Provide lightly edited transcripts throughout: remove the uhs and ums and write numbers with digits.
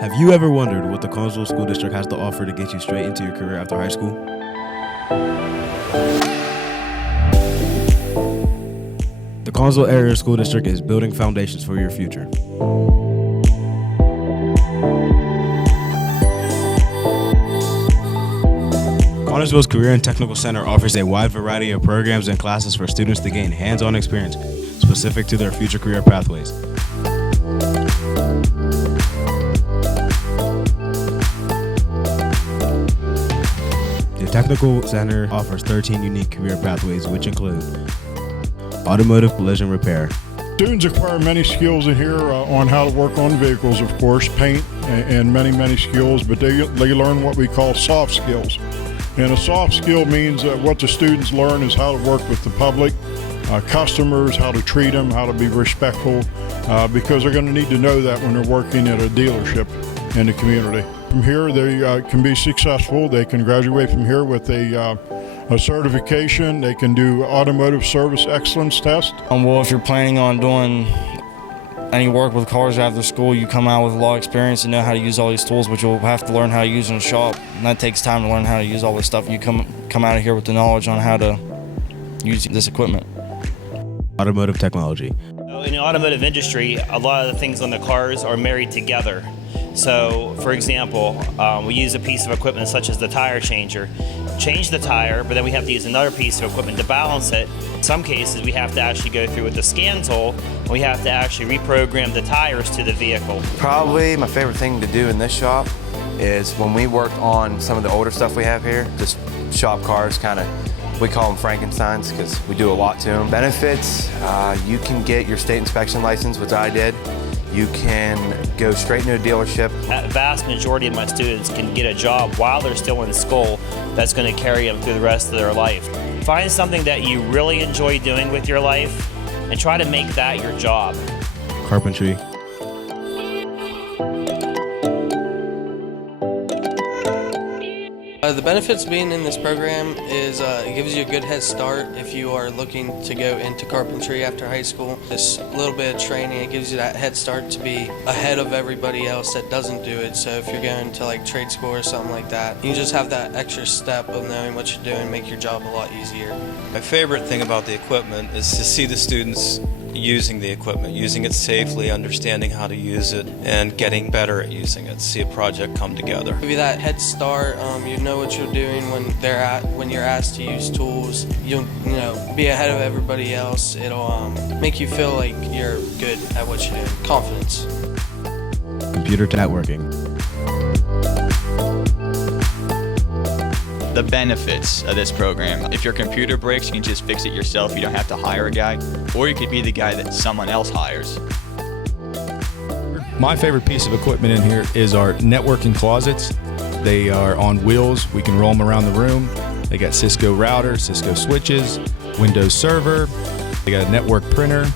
Have you ever wondered what the Collinsville School District has to offer to get you straight into your career after high school? The Collinsville Area School District is building foundations for your future. Collinsville's Career and Technical Center offers a wide variety of programs and classes for students to gain hands-on experience specific to their future career pathways. The Technical Center offers 13 unique career pathways, which include automotive collision repair. Students acquire many skills in here on how to work on vehicles, of course, paint, and many skills, but they learn what we call soft skills. And a soft skill means that what the students learn is how to work with the public, customers, how to treat them, how to be respectful, because they're going to need to know that when they're working at a dealership in the community. From here, they can be successful. They can graduate from here with a certification. They can do automotive service excellence test. Well, if you're planning on doing any work with cars after school, you come out with a lot of experience and know how to use all these tools, which you'll have to learn how to use in a shop. And that takes time to learn how to use all this stuff. You come out of here with the knowledge on how to use this equipment. Automotive Technology. In the automotive industry, a lot of the things on the cars are married together. So, for example, we use a piece of equipment such as the tire changer. Change the tire, but then we have to use another piece of equipment to balance it. In some cases, we have to actually go through with the scan tool, and we have to actually reprogram the tires to the vehicle. Probably my favorite thing to do in this shop is when we worked on some of the older stuff we have here, just shop cars, we call them Frankensteins because we do a lot to them. Benefits, you can get your state inspection license, which I did. You can go straight into a dealership. A vast majority of my students can get a job while they're still in school that's going to carry them through the rest of their life. Find something that you really enjoy doing with your life and try to make that your job. Carpentry. The benefits of being in this program is it gives you a good head start if you are looking to go into carpentry after high school. This little bit of training, it gives you that head start to be ahead of everybody else that doesn't do it. So if you're going to like trade school or something like that, you just have that extra step of knowing what you're doing, make your job a lot easier. My favorite thing about the equipment is to see the students using the equipment, using it safely, understanding how to use it, and getting better at using it. See a project come together. Give you that head start. You know what you're doing when you're asked to use tools. You'll be ahead of everybody else. It'll make you feel like you're good at what you're doing. Confidence. Computer networking. The benefits of this program. If your computer breaks, you can just fix it yourself. You don't have to hire a guy, or you could be the guy that someone else hires. My favorite piece of equipment in here is our networking closets. They are on wheels. We can roll them around the room. They got Cisco routers, Cisco switches, Windows server. They got a network printer.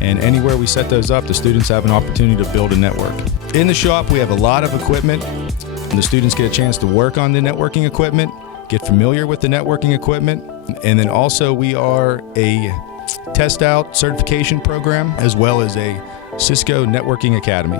And anywhere we set those up, the students have an opportunity to build a network. In the shop, we have a lot of equipment, and the students get a chance to work on the networking equipment, get familiar with the networking equipment, and then also we are a test out certification program as well as a Cisco Networking Academy.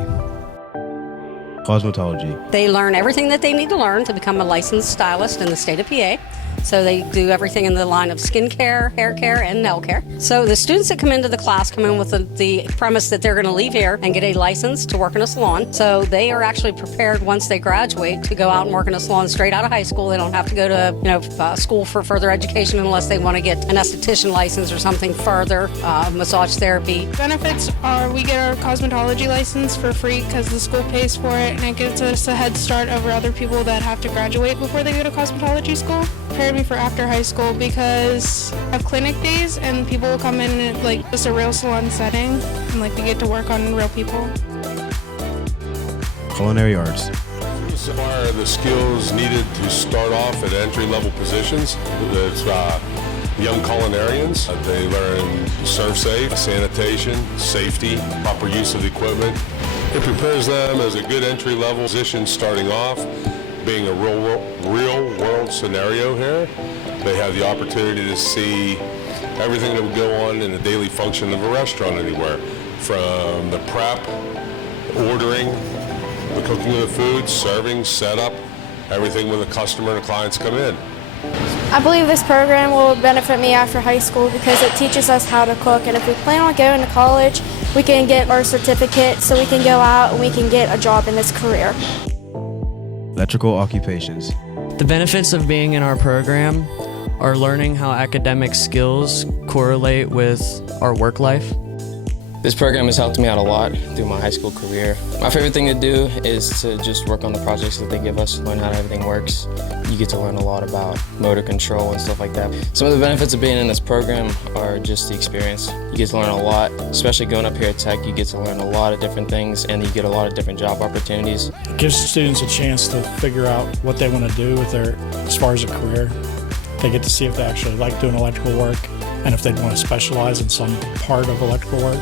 Cosmetology. They learn everything that they need to learn to become a licensed stylist in the state of PA. So they do everything in the line of skin care, hair care, and nail care. So the students that come into the class come in with the premise that they're going to leave here and get a license to work in a salon. So they are actually prepared once they graduate to go out and work in a salon straight out of high school. They don't have to go to school for further education unless they want to get an esthetician license or something further, massage therapy. Benefits are we get our cosmetology license for free because the school pays for it, and it gives us a head start over other people that have to graduate before they go to cosmetology school. Prepared me for after high school because I have clinic days and people will come in and just a real salon setting, and we get to work on real people. Culinary Arts. Students acquire the skills needed to start off at entry-level positions. It's young culinarians. They learn serve safe, sanitation, safety, proper use of the equipment. It prepares them as a good entry-level position starting off. Being a real world scenario here, they have the opportunity to see everything that would go on in the daily function of a restaurant anywhere, from the prep, ordering, The cooking of the food, serving, setup, everything when the customer and the clients come in. I believe this program will benefit me after high school because it teaches us how to cook, and if we plan on going to college, we can get our certificate so we can go out and we can get a job in this career. Electrical occupations. The benefits of being in our program are learning how academic skills correlate with our work life. This program has helped me out a lot through my high school career. My favorite thing to do is to just work on the projects that they give us, learn how everything works. You get to learn a lot about motor control and stuff like that. Some of the benefits of being in this program are just the experience. You get to learn a lot, especially going up here at Tech, you get to learn a lot of different things and you get a lot of different job opportunities. It gives students a chance to figure out what they want to do with as far as a career. They get to see if they actually like doing electrical work and if they want to specialize in some part of electrical work.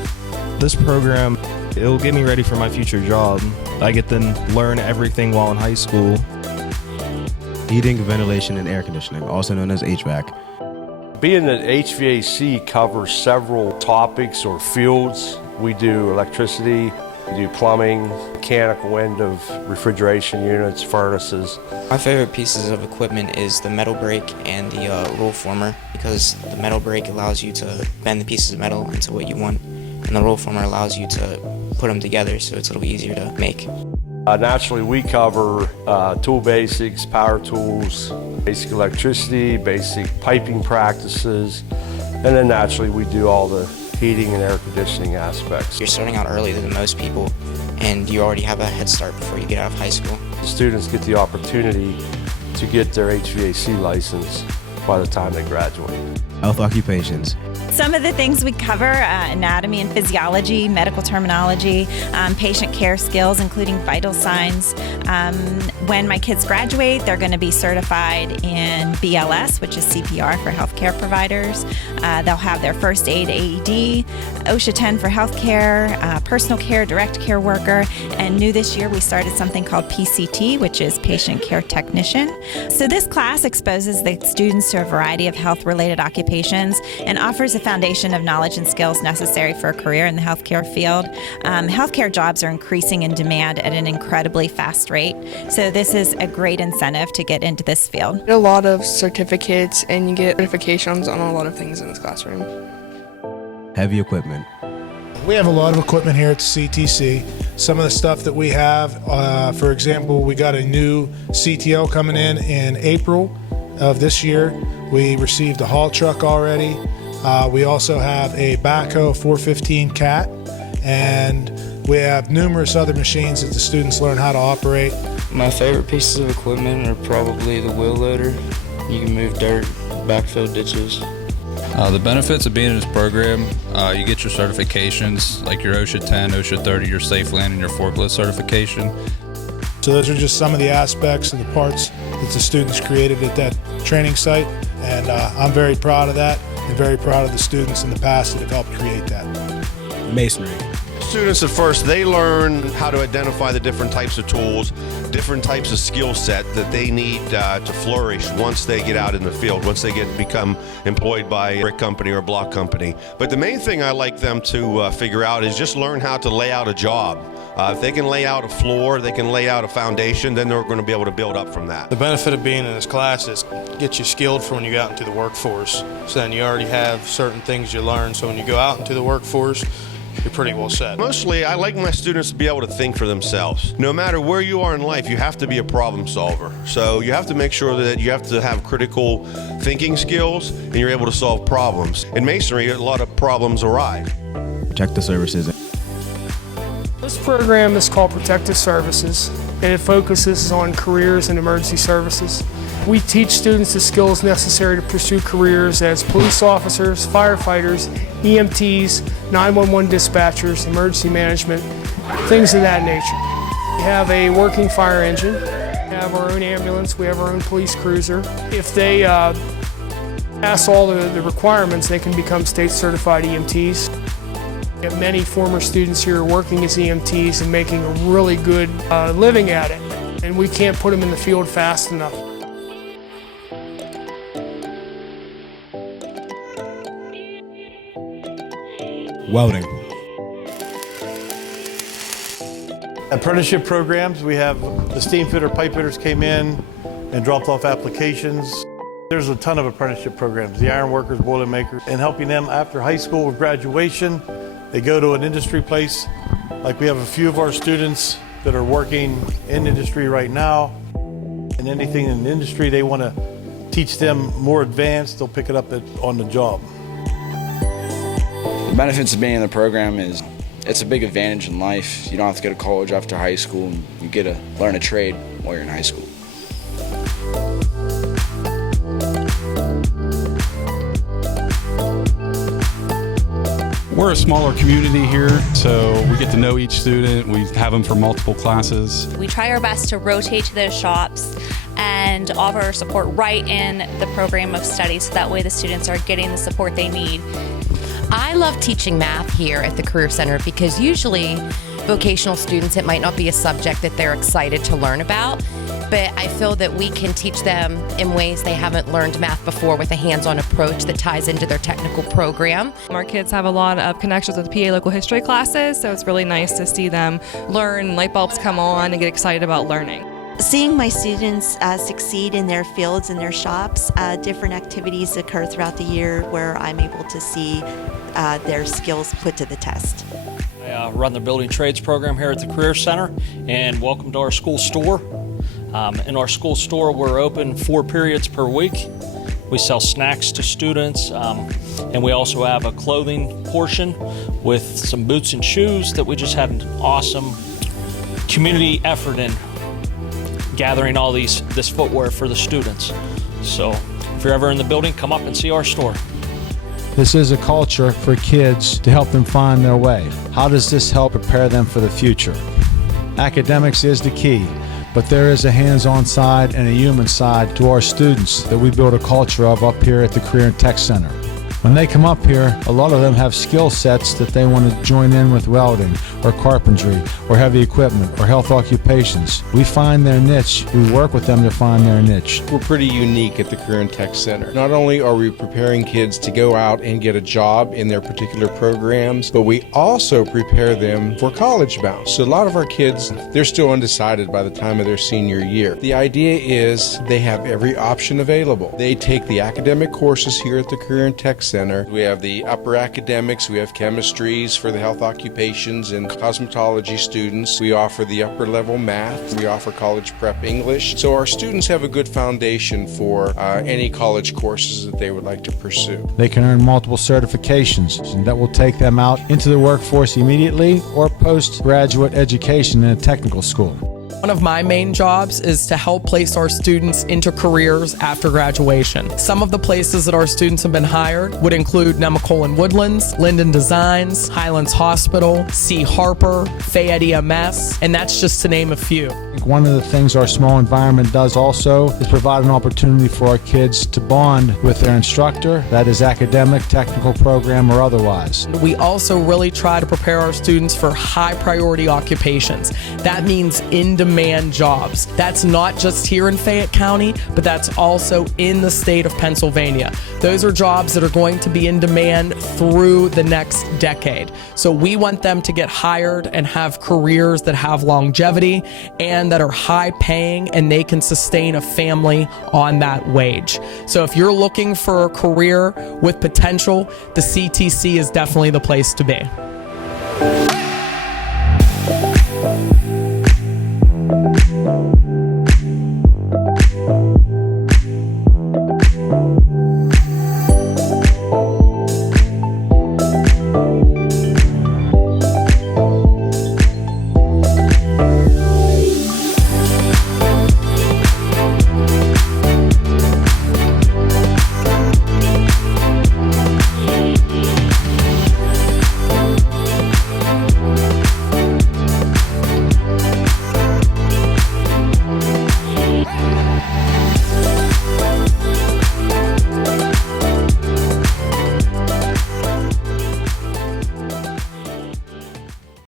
This program, it'll get me ready for my future job. I get to learn everything while in high school. Heating, ventilation, and air conditioning, also known as HVAC. Being that HVAC covers several topics or fields, we do electricity, we do plumbing, mechanical end of refrigeration units, furnaces. My favorite pieces of equipment is the metal brake and the roll former, because the metal brake allows you to bend the pieces of metal into what you want, and the roll former allows you to put them together so it's a little easier to make. Naturally, we cover tool basics, power tools, basic electricity, basic piping practices, and then naturally we do all the heating and air conditioning aspects. You're starting out earlier than most people, and you already have a head start before you get out of high school. The students get the opportunity to get their HVAC license by the time they graduate. Health occupations. Some of the things we cover, anatomy and physiology, medical terminology, patient care skills, including vital signs. When my kids graduate, they're going to be certified in BLS, which is CPR for healthcare providers. They'll have their first aid AED, OSHA 10 for healthcare, personal care, direct care worker, and new this year we started something called PCT, which is patient care technician. So this class exposes the students to a variety of health-related occupations and offers a foundation of knowledge and skills necessary for a career in the healthcare field. Healthcare jobs are increasing in demand at an incredibly fast rate, so this is a great incentive to get into this field. A lot of certificates and you get certifications on a lot of things in this classroom. Heavy equipment. We have a lot of equipment here at CTC. Some of the stuff that we have, for example, we got a new CTL coming in April of this year. We received a haul truck already. We also have a backhoe 415 Cat, and we have numerous other machines that the students learn how to operate. My favorite pieces of equipment are probably the wheel loader. You can move dirt, backfill ditches. The benefits of being in this program, you get your certifications like your OSHA 10, OSHA 30, your safe land, and your forklift certification. So those are just some of the aspects and the parts that the students created at that training site, and I'm very proud of that and very proud of the students in the past that have helped create that. Masonry. Students at first, they learn how to identify the different types of tools, different types of skill set that they need to flourish once they get out in the field, once they become employed by a brick company or a block company. But the main thing I like them to figure out is just learn how to lay out a job. If they can lay out a floor, they can lay out a foundation, then they're going to be able to build up from that. The benefit of being in this class is get you skilled for when you go out into the workforce. So then you already have certain things you learn, so when you go out into the workforce, you're pretty well set. Mostly, I like my students to be able to think for themselves. No matter where you are in life, you have to be a problem solver. So you have to make sure that you have to have critical thinking skills and you're able to solve problems. In masonry, a lot of problems arise. Protective services. This program is called Protective Services, and it focuses on careers and emergency services. We teach students the skills necessary to pursue careers as police officers, firefighters, EMTs, 911 dispatchers, emergency management, things of that nature. We have a working fire engine, we have our own ambulance, we have our own police cruiser. If they pass all the requirements, they can become state certified EMTs. We have many former students here working as EMTs and making a really good living at it, and we can't put them in the field fast enough. Welding. Apprenticeship programs, we have the steam fitter, pipe fitters came in and dropped off applications. There's a ton of apprenticeship programs, the iron workers, boiler makers, and helping them after high school with graduation. They go to an industry place. Like we have a few of our students that are working in industry right now, and anything in the industry they want to teach them more advanced, they'll pick it up on the job. The benefits of being in the program is it's a big advantage in life. You don't have to go to college after high school, and you get to learn a trade while you're in high school. We're a smaller community here, so we get to know each student. We have them for multiple classes. We try our best to rotate to those shops and offer support right in the program of study, so that way the students are getting the support they need. I love teaching math here at the Career Center because usually vocational students, it might not be a subject that they're excited to learn about, but I feel that we can teach them in ways they haven't learned math before with a hands-on approach that ties into their technical program. Our kids have a lot of connections with PA local history classes, so it's really nice to see them learn, light bulbs come on, and get excited about learning. Seeing my students succeed in their fields and their shops, different activities occur throughout the year where I'm able to see their skills put to the test. I run the Building Trades program here at the Career Center, and welcome to our school store. In our school store, we're open 4 periods per week. We sell snacks to students, and we also have a clothing portion with some boots and shoes that we just had an awesome community effort in gathering all this footwear for the students. So if you're ever in the building, come up and see our store. This is a culture for kids to help them find their way. How does this help prepare them for the future? Academics is the key, but there is a hands-on side and a human side to our students that we build a culture of up here at the Career and Tech Center. When they come up here, a lot of them have skill sets that they want to join in with welding or carpentry or heavy equipment or health occupations. We find their niche. We work with them to find their niche. We're pretty unique at the Career and Tech Center. Not only are we preparing kids to go out and get a job in their particular programs, but we also prepare them for college bound. So a lot of our kids, they're still undecided by the time of their senior year. The idea is they have every option available. They take the academic courses here at the Career and Tech Center. We have the upper academics, we have chemistries for the health occupations and cosmetology students. We offer the upper level math. We offer college prep English. So our students have a good foundation for any college courses that they would like to pursue. They can earn multiple certifications that will take them out into the workforce immediately or postgraduate education in a technical school. One of my main jobs is to help place our students into careers after graduation. Some of the places that our students have been hired would include Nemacolin Woodlands, Linden Designs, Highlands Hospital, C. Harper, Fayette EMS, and that's just to name a few. One of the things our small environment does also is provide an opportunity for our kids to bond with their instructor, that is academic, technical program, or otherwise. We also really try to prepare our students for high priority occupations. That means in-demand jobs. That's not just here in Fayette County, but that's also in the state of Pennsylvania. Those are jobs that are going to be in demand through the next decade. So we want them to get hired and have careers that have longevity and that are high paying, and they can sustain a family on that wage. So if you're looking for a career with potential, the CTC is definitely the place to be.